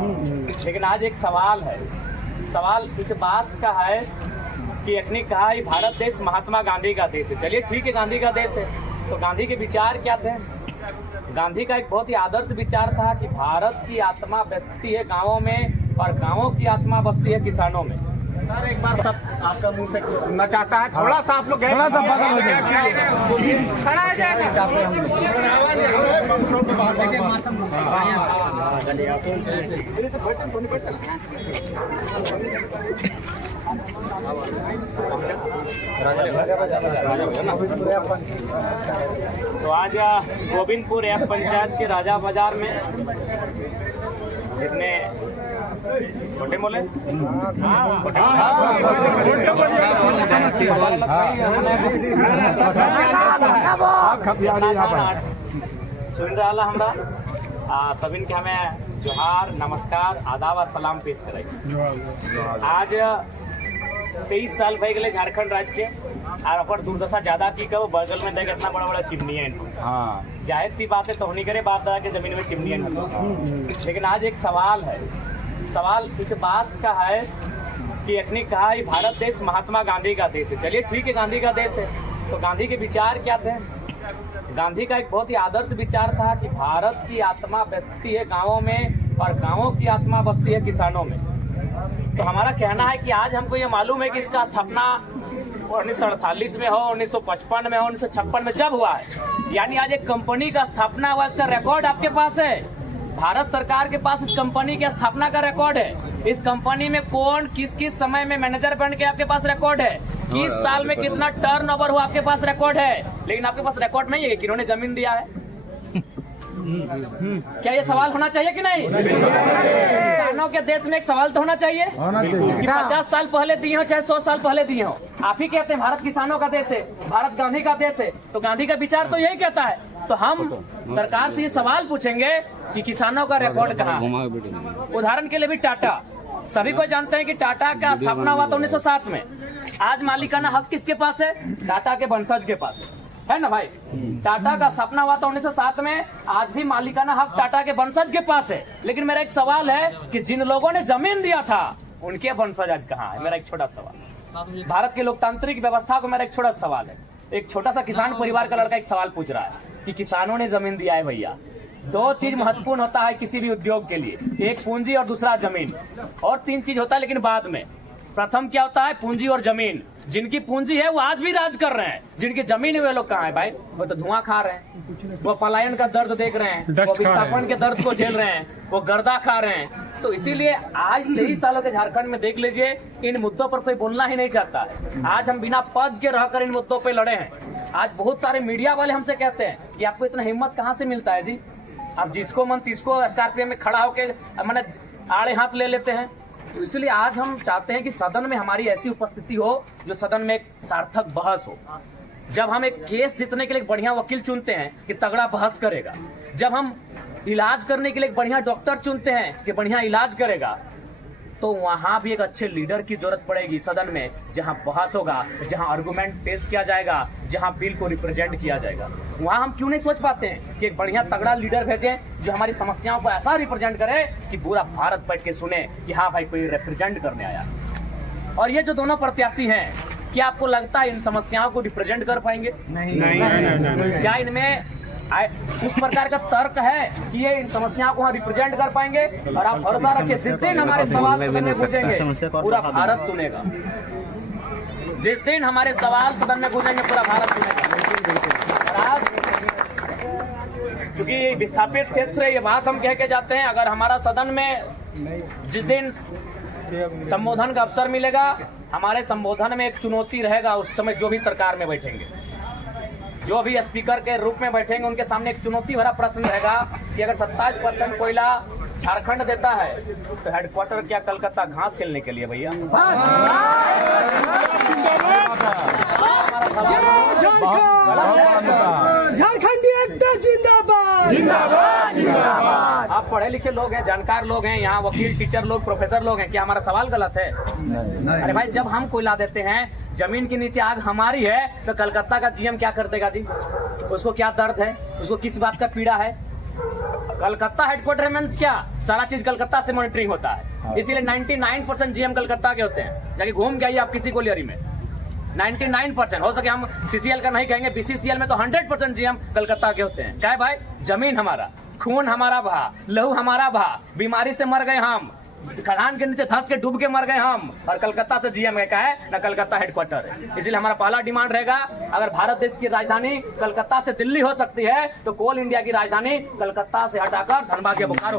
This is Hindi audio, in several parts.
लेकिन आज एक सवाल है। सवाल इस बात का है कि अपने कहा ये भारत देश महात्मा गांधी का देश है। चलिए ठीक है, गांधी का देश है, तो गांधी के विचार क्या थे? गांधी का एक बहुत ही आदर्श विचार था कि भारत की आत्मा बसती है गाँवों में और गाँवों की आत्मा बसती है किसानों में। सर एक बार सब आपका मुंह से सुनना चाहता है, थोड़ा सा आप लोग थोड़ा सा तो आज गोविंदपुर एफ पंचायत के राजा बाजार में जितने छोटे मोले सुन रहा हमरा सबिन के हमें जोहार, नमस्कार, आदाब और सलाम पेश कराई। आज 23 साल भय गए झारखंड राज्य के और अपन दुर्दशा ज्यादा की कब बगल में देखे इतना बड़ा बड़ा चिमनी है इनको। जाहिर सी बात है तो नहीं करे बाप दादा के जमीन में चिमनी है। लेकिन आज एक सवाल है। सवाल इस बात का है कि अपने कहा ये भारत देश महात्मा गांधी का देश है। चलिए ठीक है, गांधी का देश है, तो गांधी के विचार क्या थे? गांधी का एक बहुत ही आदर्श विचार था कि भारत की आत्मा बसती है गाँवों में और गाँवों की आत्मा बसती है किसानों में। तो हमारा कहना है कि आज हमको ये मालूम है कि इसका स्थापना 1948 में हो, 1955 में हो, 1956 में जब हुआ है, यानी आज एक कंपनी का स्थापना हुआ, इसका रिकॉर्ड आपके पास है। भारत सरकार के पास इस कंपनी की स्थापना का रिकॉर्ड है। इस कंपनी में कौन किस किस समय में मैनेजर बन के आपके पास रिकॉर्ड है। किस साल में कितना टर्नओवर हुआ आपके पास रिकॉर्ड है। लेकिन आपके पास रिकॉर्ड नहीं है कि इन्होंने जमीन दिया है। क्या ये सवाल होना चाहिए कि नहीं? किसानों के देश में एक सवाल तो होना चाहिए कि 50 साल पहले दिए हो चाहे 100 साल पहले दिए हो। आप ही कहते हैं भारत किसानों का देश है, भारत गांधी का देश है, तो गांधी का विचार तो यही कहता है। तो हम सरकार से ये सवाल पूछेंगे कि किसानों का रिकॉर्ड कहाँ है। उदाहरण के लिए भी टाटा, सभी को जानते हैं कि टाटा का स्थापना हुआ था 1907 में। आज मालिकाना हक किसके पास है? टाटा के वंशज के पास है ना भाई। टाटा का स्थापना हुआ था 1907 में, आज भी मालिकाना हक टाटा के वंशज के पास है। लेकिन मेरा एक सवाल है कि जिन लोगों ने जमीन दिया था उनके वंशज आज कहाँ है? मेरा एक छोटा सवाल। भारत की लोकतांत्रिक व्यवस्था को मेरा एक छोटा सवाल है। एक छोटा सा किसान परिवार का लड़का एक सवाल पूछ रहा है कि किसानों ने जमीन दिया है भैया। दो चीज महत्वपूर्ण होता है किसी भी उद्योग के लिए, एक पूंजी और दूसरा जमीन। और तीन चीज होता है लेकिन बाद में। प्रथम क्या होता है? पूंजी और जमीन। जिनकी पूंजी है वो आज भी राज कर रहे हैं, जिनकी जमीन है वे लोग कहाँ है भाई? वो तो धुआं खा रहे हैं, वो पलायन का दर्द देख रहे हैं, वो विस्थापन के दर्द को झेल रहे हैं, वो गर्दा खा रहे हैं। तो इसीलिए आज 23 सालों के झारखंड में देख लीजिए, इन मुद्दों पर कोई बोलना ही नहीं चाहता है। आज हम बिना पद के रहकर इन मुद्दों पर लड़े हैं। आज बहुत सारे मीडिया वाले हमसे कहते हैं कि आपको इतना हिम्मत कहाँ से मिलता है जी? आप जिसको मन तिसको स्कॉर्पियो में खड़ा होकर मैंने आड़े हाथ ले लेते हैं। तो इसलिए आज हम चाहते हैं कि सदन में हमारी ऐसी उपस्थिति हो जो सदन में एक सार्थक बहस हो। जब हम एक केस जीतने के लिए बढ़िया वकील चुनते हैं कि तगड़ा बहस करेगा, जब हम इलाज करने के लिए बढ़िया डॉक्टर चुनते हैं कि बढ़िया इलाज करेगा, तो वहां भी एक अच्छे लीडर की जरूरत पड़ेगी सदन में, जहां बहस होगा, जहां आर्गुमेंट पेश किया जाएगा, जहां बिल को रिप्रेजेंट किया जाएगा। वहां हम क्यों नहीं सोच पाते हैं कि एक बढ़िया तगड़ा लीडर भेजें जो हमारी समस्याओं को ऐसा रिप्रेजेंट करे कि पूरा भारत बैठ के सुने कि हाँ भाई कोई रिप्रेजेंट करने आया। और ये जो दोनों प्रत्याशी हैं, क्या आपको लगता है इन समस्याओं को रिप्रेजेंट कर पाएंगे? नहीं। क्या इनमें उस प्रकार का तर्क है कि ये इन समस्याओं को रिप्रेजेंट कर पाएंगे? और आप भरोसा रखिए, जिस दिन हमारे सवाल सदन में पूछेंगे पूरा भारत सुनेगा। जिस दिन हमारे सवाल सदन में पूछेंगे पूरा भारत सुनेगा। आज चूंकि विस्थापित क्षेत्र है, ये बात हम कह के जाते हैं, अगर हमारा सदन में जिस दिन संबोधन का अवसर मिलेगा, हमारे संबोधन में एक चुनौती रहेगा। उस समय जो भी सरकार में बैठेंगे, जो भी स्पीकर के रूप में बैठेंगे, उनके सामने एक चुनौती भरा प्रश्न रहेगा कि अगर 27% कोयला झारखंड देता है तो हेडक्वार्टर क्या कलकत्ता घास छिलने के लिए भैया? झारखंडी एकता जिंदाबाद, जिंदाबाद, जिंदाबाद। आप पढ़े लिखे लोग हैं, जानकार लोग हैं, यहाँ वकील, टीचर लोग, प्रोफेसर लोग हैं, क्या हमारा सवाल गलत है? नहीं। अरे भाई, जब हम कोयला देते हैं, जमीन के नीचे आग हमारी है, तो कलकत्ता का जीएम क्या कर देगा जी? उसको क्या दर्द है? उसको किस बात का पीड़ा है? कलकत्ता हेडक्वार्टर मीन्स क्या, सारा चीज कलकत्ता से मॉनिटरिंग होता है, इसीलिए 99% जीएम कलकत्ता के होते हैं। जाके घूम के आइए आप किसी कोलियरी में, 99% हो सके, हम सीसीएल का नहीं कहेंगे, बीसीसीएल में तो 100% जीएम कलकत्ता के होते हैं। क्या है भाई, जमीन हमारा, खून हमारा बहा, लहू हमारा बहा, बीमारी से मर गए हम, खदान के नीचे धंस के डूब के मर गए हम, और कलकत्ता से जीएम का है ना, कलकत्ता हेडक्वार्टर है। इसलिए हमारा पहला डिमांड रहेगा, अगर भारत देश की राजधानी कलकत्ता से दिल्ली हो सकती है तो कोल इंडिया की राजधानी कलकत्ता से हटाकर धनबाद या बोकारो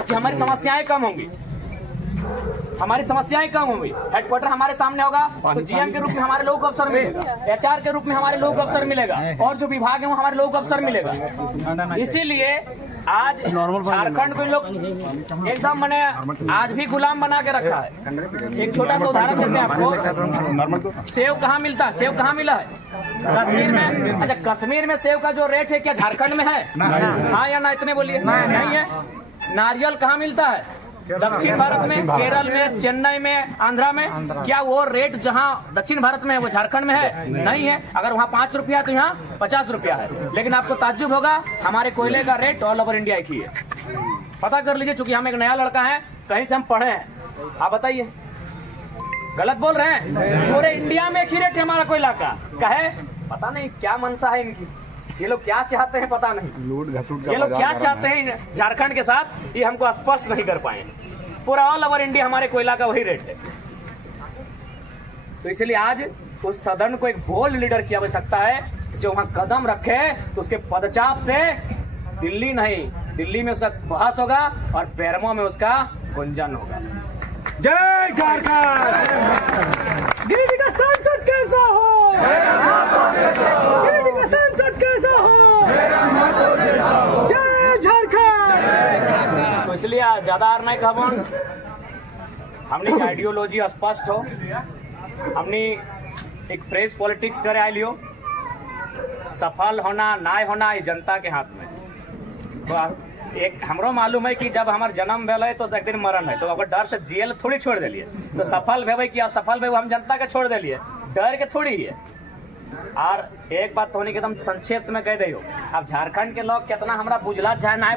कि हमारी समस्याएं कम होंगी, हमारी समस्याएं कम होंगी। हेडक्वार्टर हमारे सामने होगा तो जीएम के रूप में हमारे लोगों को अवसर मिलेगा, एचआर के रूप में हमारे लोगों को अवसर मिलेगा, और जो विभाग है वो हमारे लोगों को अवसर मिलेगा। इसीलिए आज झारखंड को लोग एकदम मैंने आज भी गुलाम बना के रखा है। एक छोटा सा उदाहरण देते हैं आपको, सेव कहाँ मिलता है, सेव कहाँ मिला है, कश्मीर में। अच्छा, कश्मीर में सेव का जो रेट है क्या झारखंड में है? हाँ या ना, इतने बोलिए। नहीं है। नारियल कहाँ मिलता है? दक्षिण भारत में, केरल में, चेन्नई में, आंध्रा में। क्या वो रेट जहाँ दक्षिण भारत में है वो झारखंड में है? नहीं है। अगर वहाँ 5 रुपया है तो यहाँ 50 रुपया है। लेकिन आपको ताज्जुब होगा, हमारे कोयले का रेट ऑल ओवर इंडिया एक ही है। पता कर लीजिए, चूंकि हम एक नया लड़का है, कहीं से हम पढ़े हैं, आप बताइए गलत बोल रहे हैं? पूरे इंडिया में एक ही रेट है हमारा कोयला का। कहे पता नहीं क्या मनसा है इनकी, ये लोग क्या चाहते हैं पता नहीं, ये लोग क्या चाहते हैं झारखंड के साथ, ये हमको स्पष्ट नहीं कर पाए। पूरा ऑल ओवर इंडिया हमारे कोयला का वही रेट है। तो इसलिए आज उस सदन को एक बोल्ड लीडर की आवश्यकता है, जो वहां कदम रखे तो उसके पदचाप से दिल्ली नहीं, दिल्ली में उसका बहस होगा और पैरमो में उसका गुंजन होगा। जय झारखंड। गिरिडीह का सांसद कैसा हो, गिरिडीह का सांसद कैसा हो, जय झारखंड। तो इसलिए ज्यादा आर नहीं कहबन, हमने आइडियोलॉजी स्पष्ट हो, हमने एक फ्रेश पॉलिटिक्स करे आए लियो, सफल होना ना होना ये जनता के हाथ में। तो एक हमरो मालूम है कि जब हमार जन्म भेल है तो एक दिन मरण है, तो अगर डर से जेल थोड़ी छोड़ दिलिए, तो सफल भेबे कि असफल भेबे हम जनता के छोड़ दिलिए, डर के थोड़ी है। और एक बात तो होने के एकदम संक्षेप में कह दे, अब झारखंड के लोग कितना हमरा बुझला चाहे ना